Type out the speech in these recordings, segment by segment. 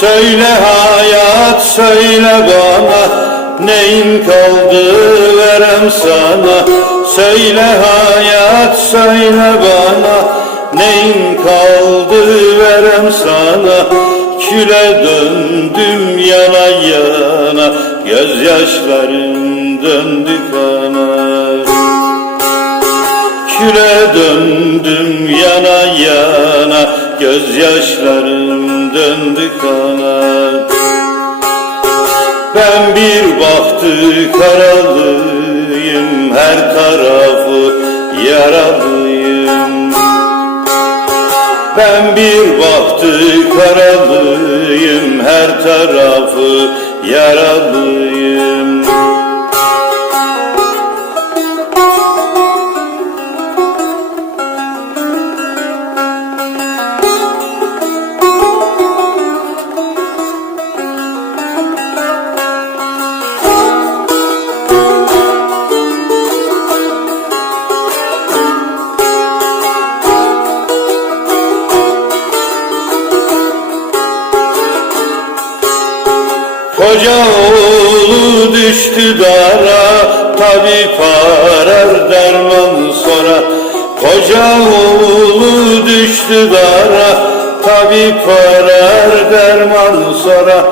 Söyle hayat söyle bana Neyin kaldı verem sana. Söyle hayat söyle bana Neyin kaldı verem sana. Küle döndüm yana yana Gözyaşlarım döndü kana Küle döndüm yana yana Gözyaşlarım döndü kana Ben bir baktı karalıyım Her tarafı yaralıyım. Ben bir baktı karalıyım Her tarafı yaralıyım Koca oğlu düştü dara Tabip arar derman sonra. Koca oğlu düştü dara Tabip arar derman sonra.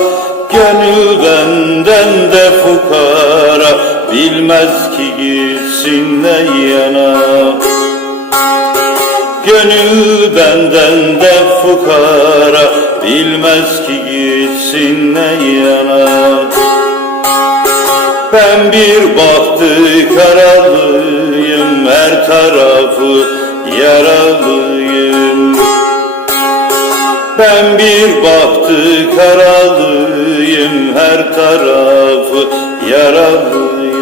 Gönül benden de fukara Bilmez ki gitsin ne yana. Gönül benden de fukara Bilmez ki gitsin ne Ben bir baktı karalıyım Her tarafı yaralıyım. Ben bir baktı karalıyım Her tarafı yaralıyım